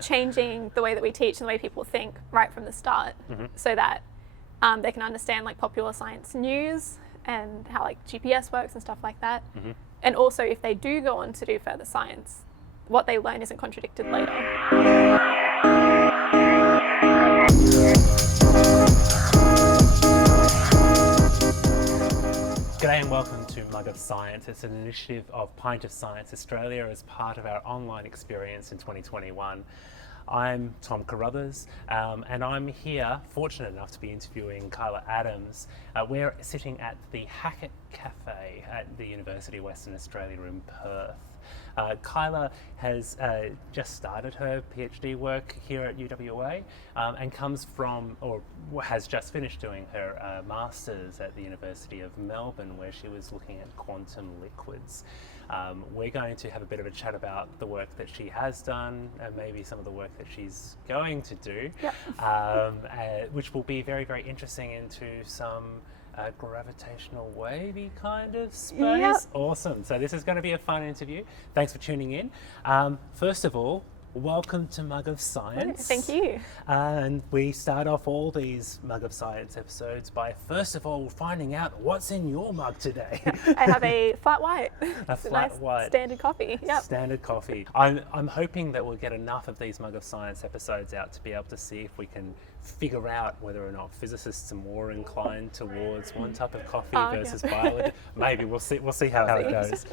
changing the way that we teach and the way people think right from the start, so that they can understand like popular science news and how like GPS works and stuff like that. And also, if they do go on to do further science, what they learn isn't contradicted later. G'day and welcome to Mug of Science. It's an initiative of Pint of Science Australia as part of our online experience in 2021. I'm Tom Carruthers and I'm here, fortunate enough to be interviewing Kyla Adams. We're sitting at the Hackett Cafe at the University of Western Australia in Perth. Kyla has just started her PhD work here at UWA and comes from, or has just finished doing her Masters at the University of Melbourne, where she was looking at quantum liquids. We're going to have a bit of a chat about the work that she has done and maybe some of the work that she's going to do, which will be very, very interesting into some gravitational wavy kind of space. Awesome. So this is going to be a fun interview. Thanks for tuning in. First of all, welcome to Mug of Science. Thank you. And we start off all these Mug of Science episodes by first of all finding out what's in your mug today. I have a flat white. A flat white. Standard coffee. Yep. Standard coffee. I'm hoping that we'll get enough of these Mug of Science episodes out to be able to see if we can figure out whether or not physicists are more inclined towards one type of coffee versus biology. Maybe we'll see how it goes.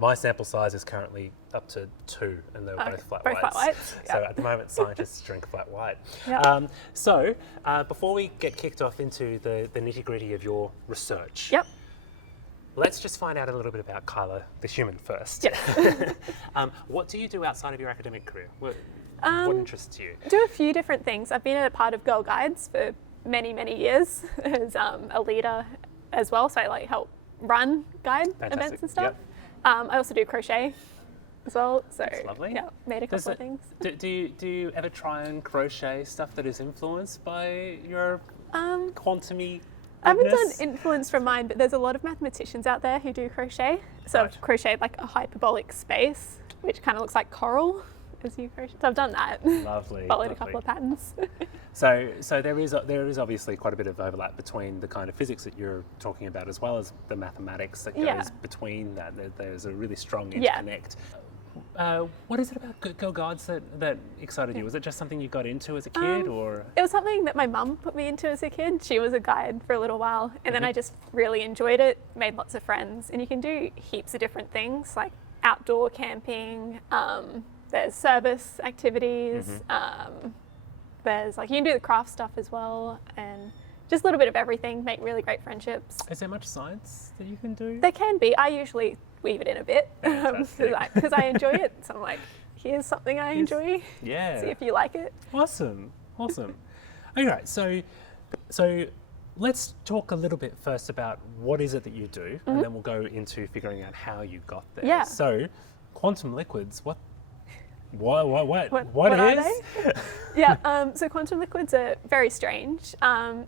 My sample size is currently up to 2, and they're both flat whites. So at the moment, scientists drink flat white. So before we get kicked off into the nitty-gritty of your research, let's just find out a little bit about Kyla, the human, first. What do you do outside of your academic career? What interests you? I do a few different things. I've been a part of Girl Guides for many, many years as a leader as well. So I like help run guide events and stuff. I also do crochet as well. So that's lovely. Yeah, made a couple of things. Do you ever try and crochet stuff that is influenced by your quantum-y I haven't done influence from mine, but there's a lot of mathematicians out there who do crochet. So I've crocheted like a hyperbolic space, which kind of looks like coral as you crochet. So I've done that. Lovely. Followed a couple of patterns. So there is obviously quite a bit of overlap between the kind of physics that you're talking about as well as the mathematics that goes between that. There's a really strong interconnect. What is it about Girl Guides that excited you? Was it just something you got into as a kid, or? It was something that my mum put me into as a kid. She was a guide for a little while, and then I just really enjoyed it, made lots of friends, and you can do heaps of different things, like outdoor camping, there's service activities, there's like, you can do the craft stuff as well, and just a little bit of everything, make really great friendships. Is there much science that you can do? There can be. I usually weave it in a bit because I enjoy it. So I'm like, here's something I enjoy. Yeah. See if you like it. Awesome. All right. So let's talk a little bit first about what is it that you do, and then we'll go into figuring out how you got there. Yeah. So quantum liquids, what are is? They? So quantum liquids are very strange.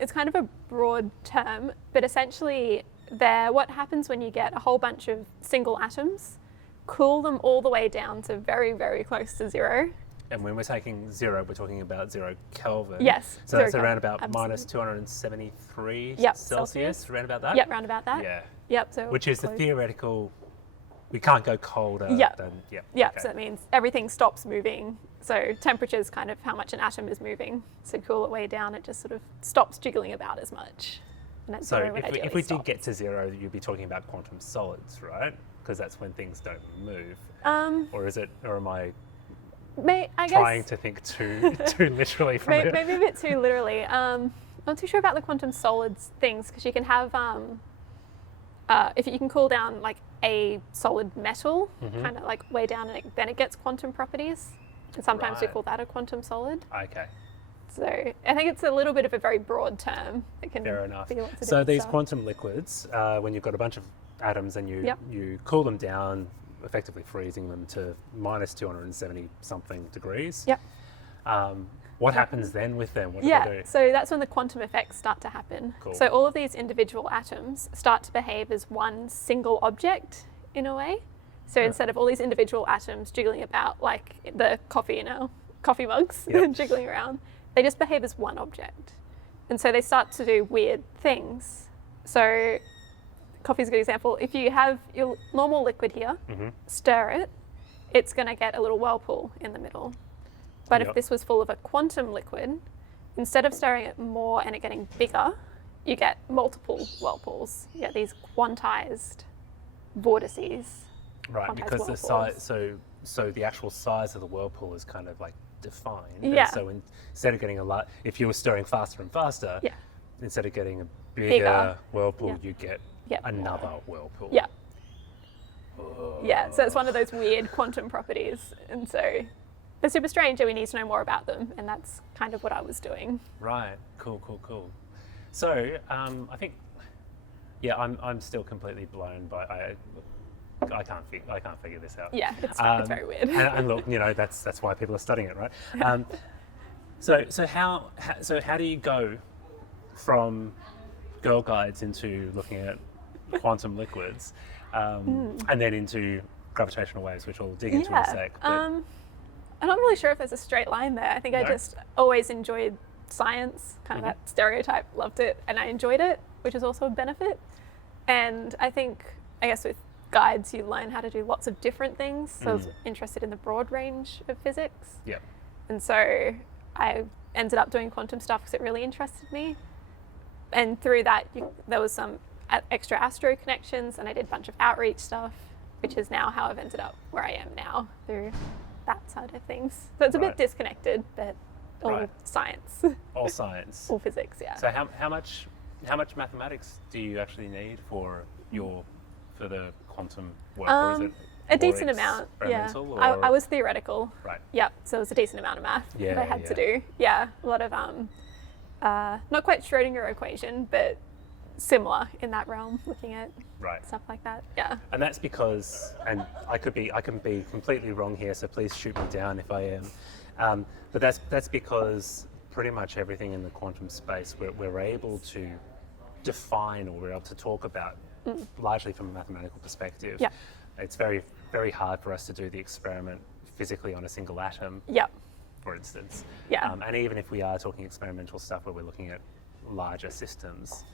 It's kind of a broad term, but essentially they're what happens when you get a whole bunch of single atoms, cool them all the way down to very, very close to zero. And when we're taking zero, we're talking about 0 Kelvin. Yes. So that's around about minus 273 Celsius, around about that? Yep, around about that. Yeah. Yep. So which is the theoretical, we can't go colder than, okay. So that means everything stops moving. So temperature is kind of how much an atom is moving. So cool it way down, it just sort of stops jiggling about as much. And that's so if we did get to zero, you'd be talking about quantum solids, right? Because that's when things don't move. Or am I trying to think too literally from it? Maybe a bit too literally. I'm not too sure about the quantum solids things, because you can have, if you can cool down like a solid metal, kind of like way down, and then it gets quantum properties. And sometimes we call that a quantum solid. Okay. So I think it's a little bit of a very broad term. It can Fair enough. Be lots of so these stuff. Quantum liquids, when you've got a bunch of atoms and you cool them down, effectively freezing them to minus 270 something degrees. What happens then with them? What do they do? So that's when the quantum effects start to happen. Cool. So all of these individual atoms start to behave as one single object in a way. So instead of all these individual atoms jiggling about like the coffee in our coffee mugs Yep. jiggling around. They just behave as one object. And so they start to do weird things. So coffee's a good example. If you have your normal liquid here, stir it, it's going to get a little whirlpool in the middle. But Yep. if this was full of a quantum liquid, instead of stirring it more and it getting bigger, you get multiple whirlpools. You get these quantized vortices. Right, quantized because the whirlpools. size, so the actual size of the whirlpool is kind of like defined. Yeah. And so instead of getting a lot, if you were stirring faster and faster, Yeah. instead of getting a bigger Bigger. whirlpool, Yeah. you get Yeah. another whirlpool. Yeah. Yeah, so it's one of those weird quantum properties. And so they're super strange and we need to know more about them. And that's kind of what I was doing. Right. Cool. So I think, yeah, I'm still completely blown by I can't figure this out. Yeah, it's very weird. and look, that's why people are studying it, right? So how do you go from Girl Guides into looking at quantum liquids, and then into gravitational waves, which we'll dig into in a sec? But I'm not really sure if there's a straight line there. I think I No? just always enjoyed science, kind of that stereotype, loved it, and I enjoyed it, which is also a benefit. And I guess with guides, you learn how to do lots of different things. So I was interested in the broad range of physics. yeah, And so I ended up doing quantum stuff because it really interested me. And through that, there was some extra astro connections, and I did a bunch of outreach stuff, which is now how I've ended up where I am now through that side of things. So it's a Right. bit disconnected, but all Right. science, all science. all physics, yeah. So how much mathematics do you actually need for the quantum work, or is it A more decent amount, yeah. experimental, I or- was theoretical. Right. Yep, so it was a decent amount of math Yeah, that I had to yeah. do. Yeah, a lot of, not quite Schrodinger equation, but similar in that realm, looking at Right. stuff like that. Yeah. And that's because, and I can be completely wrong here, so please shoot me down if I am. But that's because pretty much everything in the quantum space we're able to define, or we're able to talk about largely from a mathematical perspective. Yeah. It's very, very hard for us to do the experiment physically on a single atom, Yep. for instance. Yeah. And even if we are talking experimental stuff where we're looking at larger systems,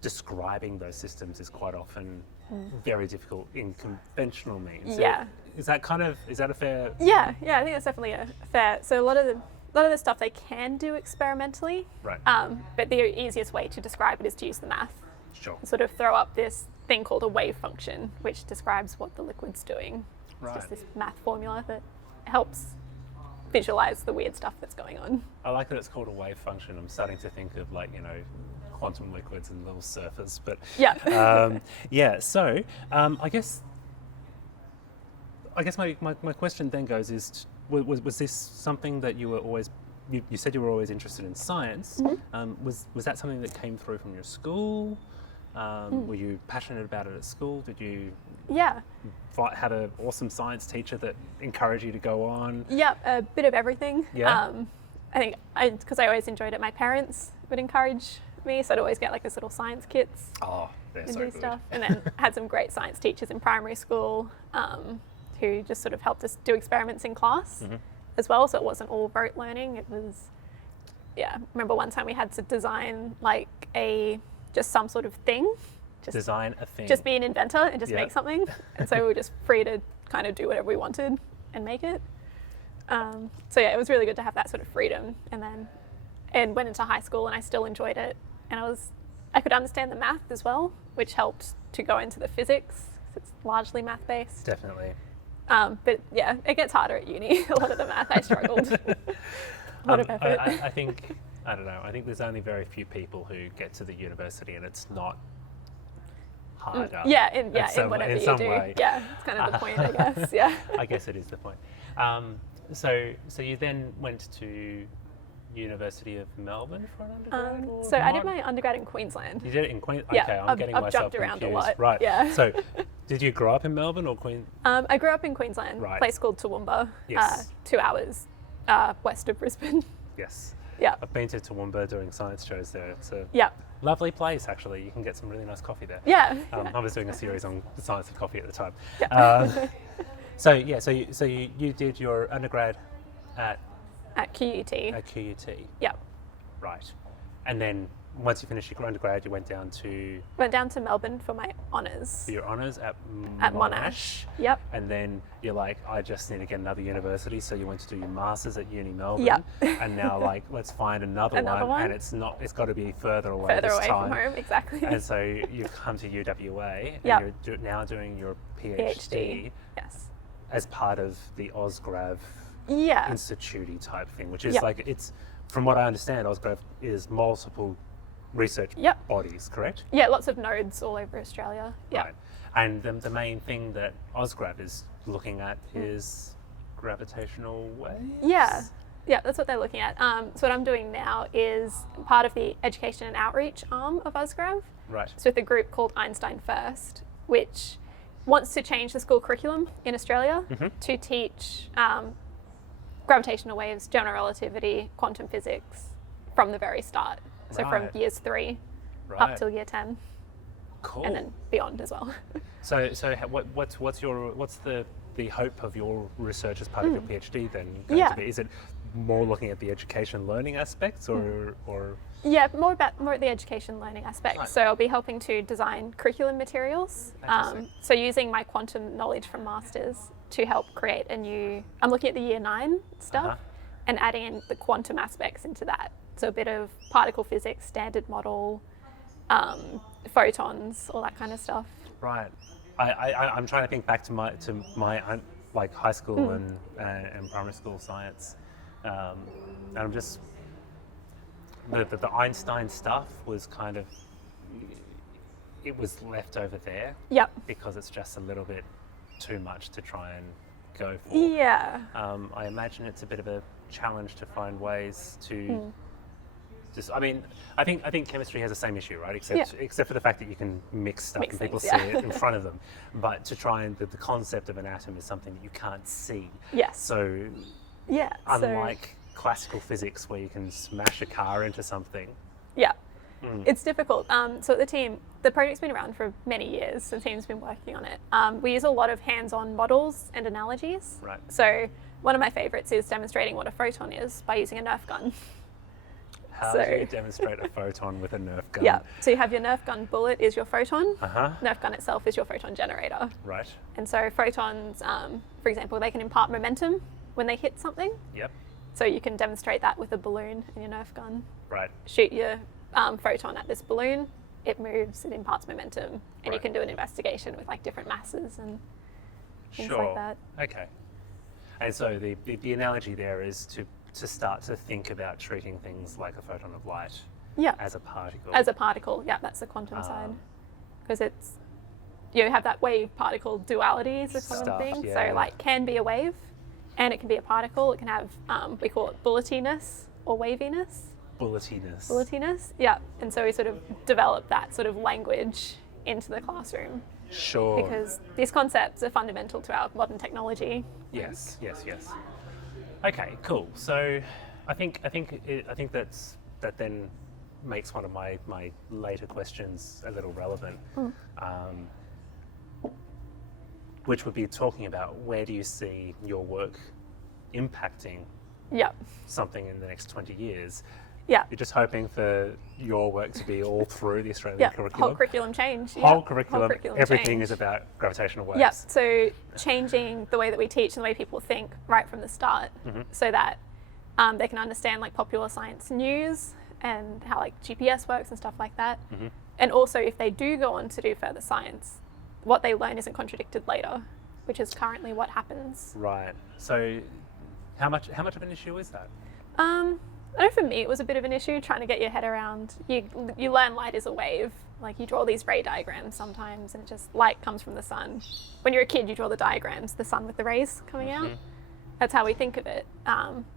describing those systems is quite often very difficult in conventional means. Yeah. Is that a fair? Yeah, I think that's definitely a fair. So a lot of the stuff they can do experimentally, Right. but the easiest way to describe it is to use the math. Sure. Sort of throw up this thing called a wave function, which describes what the liquid's doing. Right. It's just this math formula that helps visualize the weird stuff that's going on. I like that it's called a wave function. I'm starting to think of quantum liquids and little surfers, but Yeah. yeah. So I guess my question then goes is, was this something that you were always? You said you were always interested in science. Was that something that came through from your school? Were you passionate about it at school? Did you Yeah. have an awesome science teacher that encouraged you to go on? Yeah, a bit of everything. Yeah. I think because I always enjoyed it, my parents would encourage me, so I'd always get like this little science kits Oh, they're and so do good. stuff. And then had some great science teachers in primary school who just sort of helped us do experiments in class as well. So it wasn't all rote learning. It was, I remember one time we had to design like just some sort of thing. Design a thing. Just be an inventor and just Yeah. make something. And so we were just free to kind of do whatever we wanted and make it. So it was really good to have that sort of freedom. And went into high school and I still enjoyed it. And I could understand the math as well, which helped to go into the physics. It's largely math based. Definitely. But yeah, it gets harder at uni. A lot of the math I struggled. A lot of effort. I think, I don't know, I think there's only very few people who get to the university and it's not harder. In whatever you do. way. Yeah, it's kind of the point, I guess. Yeah. I guess it is the point. So you then went to University of Melbourne for an undergrad? Or So I did not? my undergrad in Queensland. You did it in Queensland? Yeah, Okay, I'm I've getting jumped myself around a confused. lot, Right. yeah. So did you grow up in Melbourne or Queen? I grew up in Queensland, Right. a place called Toowoomba, Yes. 2 hours west of Brisbane. Yes. Yeah. I've been to Toowoomba doing science shows there. It's a Yeah. lovely place, actually. You can get some really nice coffee there. Yeah. I was doing a series on the science of coffee at the time. Yeah. So you did your undergrad at QUT. QUT. Yep. Right. And then once you finished your undergrad, you went down to Melbourne for my honours. your honours at Monash. Yep. And then you're like, I just need to get another university, so you went to do your masters at Uni Melbourne. Yep. And now, like, let's find another one, and it's got to be further away. Further this away time. from home, exactly. And so you've come to UWA, and Yep. you're now doing your PhD. Yes. as part of the Ausgrav Yeah. institute type thing, which is Yep. like, it's, from what I understand, Ausgrav is multiple research Yep. bodies, correct? Yeah, lots of nodes all over Australia. Yeah. Right. And the main thing that Ausgrav is looking at is gravitational waves? Yeah. Yeah, that's what they're looking at. So what I'm doing now is part of the education and outreach arm of Ausgrav. Right. It's with a group called Einstein First, which wants to change the school curriculum in Australia to teach gravitational waves, general relativity, quantum physics from the very start. So Right. from years 3 Right. up till year 10, Cool. and then beyond as well. So what's the hope of your research as part of your PhD then going Yeah. to be? Is it more looking at the education learning aspects or Yeah, more at the education learning aspect. Right. So I'll be helping to design curriculum materials. Fantastic. So using my quantum knowledge from masters to help create a new. I'm looking at the year 9 stuff Uh-huh. and adding in the quantum aspects into that. So a bit of particle physics, standard model, photons, all that kind of stuff. Right. I'm trying to think back to my like high school and primary school science, and I'm just the Einstein stuff was kind of, it was left over there Yep. because it's just a little bit too much to try and go for. Yeah. I imagine it's a bit of a challenge to find ways to. I think chemistry has the same issue, right? Except for the fact that you can mix stuff and people see it in front of them. But to try and the concept of an atom is something that you can't see. Yes. So Yeah. unlike classical physics where you can smash a car into something. Yeah. It's difficult. So the project's been around for many years. The team's been working on it. We use a lot of hands-on models and analogies. Right. So one of my favorites is demonstrating what a photon is by using a Nerf gun. How do you demonstrate a photon with a Nerf gun? Yeah. So you have your Nerf gun bullet is your photon. Uh-huh. Nerf gun itself is your photon generator. Right. And so photons, for example, they can impart momentum when they hit something. Yep. So you can demonstrate that with a balloon in your Nerf gun. Right. Shoot your photon at this balloon, it moves, it imparts momentum, and you Right. can do an investigation with like different masses and things Sure. like that. Okay. And so the analogy there is to start to think about treating things like a photon of light Yeah. as a particle. As a particle, yeah, that's the quantum side. Because it's, you have that wave particle duality is the common Stuff, thing. yeah. So like can be a wave and it can be a particle. It can have, we call it bulletiness or waviness. Bulletiness. Bulletiness, yeah. And so we sort of develop that sort of language into the classroom Sure. because these concepts are fundamental to our modern technology. Yes. Okay, cool. So I think that then makes one of my later questions a little relevant, which would be talking about where do you see your work impacting Yeah. something in the next 20 years. Yeah. You're just hoping for your work to be all through the Australian Yeah. curriculum. Whole curriculum change. Whole Yeah. curriculum, curriculum everything change. is about gravitational waves. Yeah. So changing the way that we teach and the way people think right from the start, so that they can understand like popular science news and how like GPS works and stuff like that. And also, if they do go on to do further science, what they learn isn't contradicted later, which is currently what happens. Right. So, how much of an issue is that? I know for me it was a bit of an issue trying to get your head around. You learn light is a wave. Like you draw these ray diagrams sometimes, and it just light comes from the sun. When you're a kid, you draw the diagrams, the sun with the rays coming out. That's how we think of it,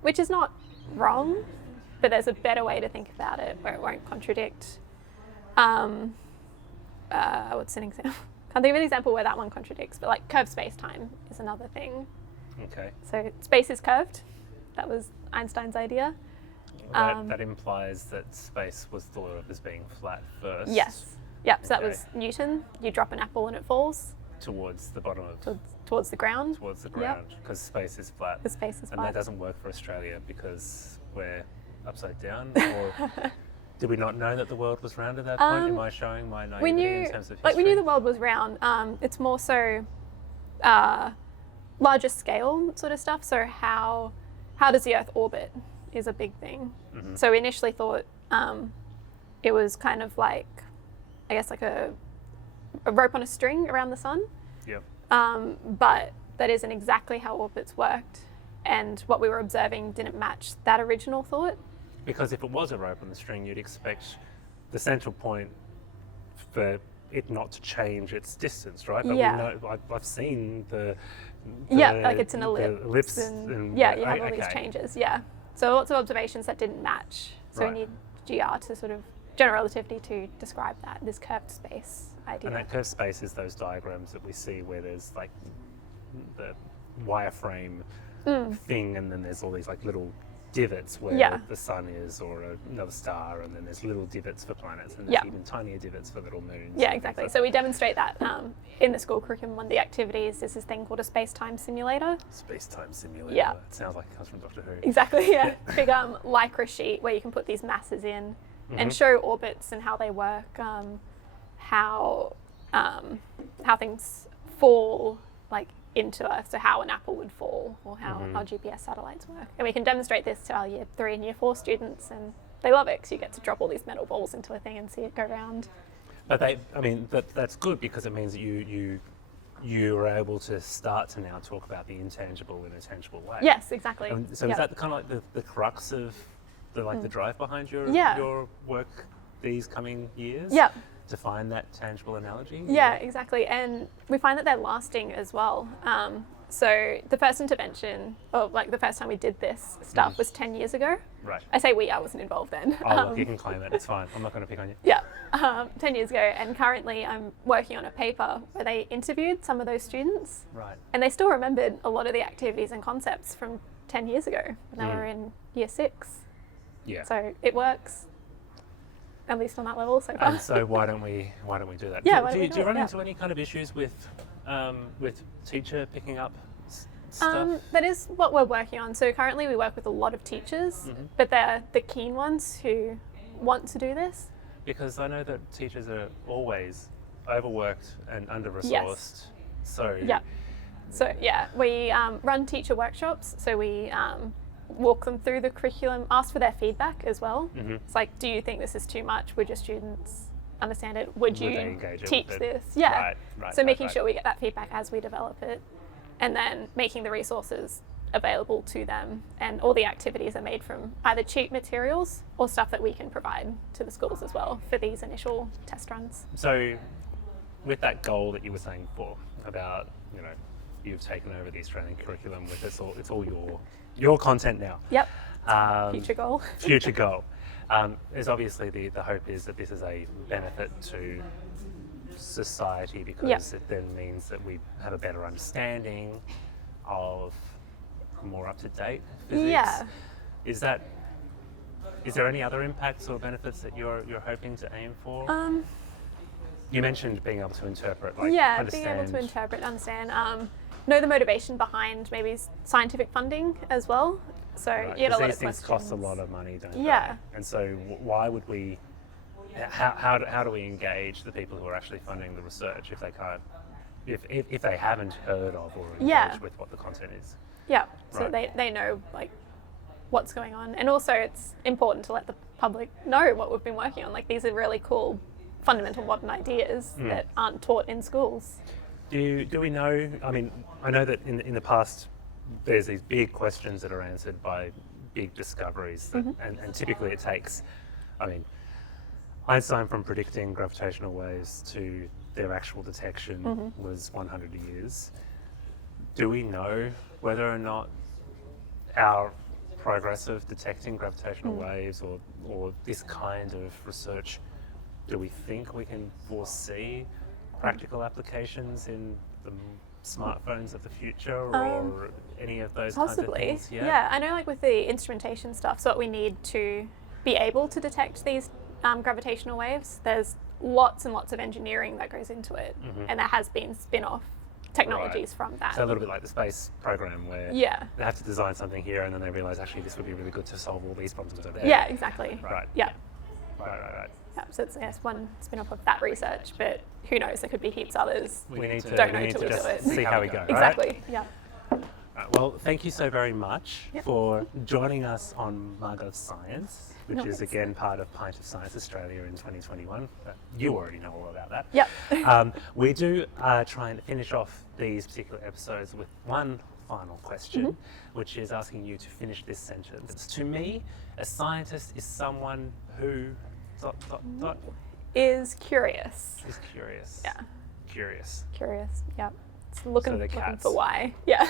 which is not wrong, but there's a better way to think about it where it won't contradict. What's an example? Can't think of an example where that one contradicts, but like curved space-time is another thing. Okay. So space is curved. That was Einstein's idea. That implies that space was thought of as being flat first. Yes. Yep. So that Okay. was Newton. You drop an apple and it falls. towards the bottom of towards the ground. towards the ground because space is flat. The space is And flat. that doesn't work for Australia because we're upside down. Or did we not know that the world was round at that point? Am I showing my naivety We knew, in terms of history? we knew the world was round. It's more so larger scale sort of stuff. So how does the Earth orbit is a big thing. Mm-hmm. So we initially thought it was kind of like, I guess like a rope on a string around the sun. Yep. But that isn't exactly how orbits worked. And what we were observing didn't match that original thought. Because if it was a rope on the string, you'd expect the central point for it not to change its distance, right? But we know, I've seen the like it's an the ellipse. and You have all these okay. changes. Yeah. So lots of observations that didn't match. So Right. we need GR to sort of general relativity to describe that, this curved space idea. And that curved space is those diagrams that we see where there's like the wireframe thing, and then there's all these like little divots where the sun is or another star, and then there's little divots for planets, and there's even tinier divots for little moons. Yeah, exactly. So we demonstrate that in the school curriculum. One of the activities is this thing called a space-time simulator. Space-time simulator. Yeah. It sounds like it comes from Doctor Who. Exactly, yeah. Big lycra sheet where you can put these masses in and show orbits and how they work, how things fall like into Earth, so how an apple would fall, or how GPS satellites work. And we can demonstrate this to our year 3 and year 4 students, and they love it because you get to drop all these metal balls into a thing and see it go round. But that's good because it means that you are able to start to now talk about the intangible in a tangible way. Yes, exactly. So is that kind of like the crux of the drive behind your work these coming years? Yeah. To find that tangible analogy? Yeah, exactly. And we find that they're lasting as well. So the first intervention, or like the first time we did this stuff was 10 years ago. Right. I say I wasn't involved then. Oh, look, you can claim it. It's fine. I'm not going to pick on you. Yeah, 10 years ago. And currently I'm working on a paper where they interviewed some of those students. Right. And they still remembered a lot of the activities and concepts from 10 years ago when they were in year 6. Yeah. So it works. At least on that level so far. And so why don't we do that? Yeah, do you run into any kind of issues with teacher picking up stuff? That is what we're working on. So currently we work with a lot of teachers, but they're the keen ones who want to do this. Because I know that teachers are always overworked and under-resourced. Yes. So we run teacher workshops. So we walk them through the curriculum, ask for their feedback as well. It's like, do you think this is too much? Would your students understand it? Would you teach this? Yeah. So making sure we get that feedback as we develop it, and then making the resources available to them. And all the activities are made from either cheap materials or stuff that we can provide to the schools as well for these initial test runs. So with that goal that you were saying before about, you've taken over the Australian curriculum with it's all your content now. Yep. Future goal. Future goal. Is obviously the hope is that this is a benefit to society because it then means that we have a better understanding of more up-to-date physics. Yeah. Is there any other impacts or benefits that you're hoping to aim for? You mentioned being able to interpret, understand. Being able to interpret, understand. Know the motivation behind maybe scientific funding as well. So you get a lot of these things questions. cost a lot of money, don't Yeah. they? And so why would we? How do we engage the people who are actually funding the research if they can't, if they haven't heard of or engaged with what the content is? Yeah. So Right. they know what's going on, and also it's important to let the public know what we've been working on. Like, these are really cool fundamental modern ideas that aren't taught in schools. Do we know? I mean, I know that in the past there's these big questions that are answered by big discoveries, and typically it takes, Einstein, from predicting gravitational waves to their actual detection was 100 years. Do we know whether or not our progress of detecting gravitational waves or this kind of research, do we think we can foresee practical applications in the smartphones of the future or any of those Possibly. kinds of things? Yeah, I know with the instrumentation stuff, so what we need to be able to detect these gravitational waves, there's lots and lots of engineering that goes into it, and there has been spin-off technologies from that. So a little bit like the space program where Yeah. they have to design something here and then they realise actually this would be really good to solve all these problems over there. Yeah, exactly. Right. Yeah. Right. Yeah, so it's yes, one spin-off of that research, but who knows, there could be heaps others. We need to, Don't we know need till to we just do it. see how we go, right? Exactly, yeah. Right, well, thank you so very much Yep. for joining us on Mug of Science, which No is worries. again part of Pint of Science Australia in 2021. You already know all about that. Yep. We do try and finish off these particular episodes with one final question, which is asking you to finish this sentence. To me, a scientist is someone who ... Is curious. is curious. Yeah, Curious. curious, yeah. It's looking, So they're looking cats. for why. Yeah.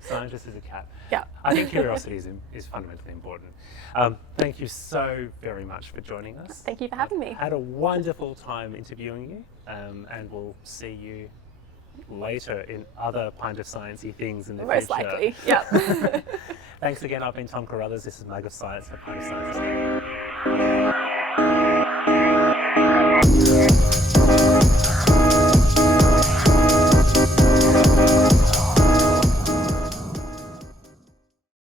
Scientist is a cat. Yeah. I think curiosity is fundamentally important. Thank you so very much for joining us. Thank you for having me. Had a wonderful time interviewing you, and we'll see you later in other Pint of Sciencey things in the Most future. likely, yeah. Thanks again. I've been Tom Carruthers. This is Mug of Science for Pint of Science.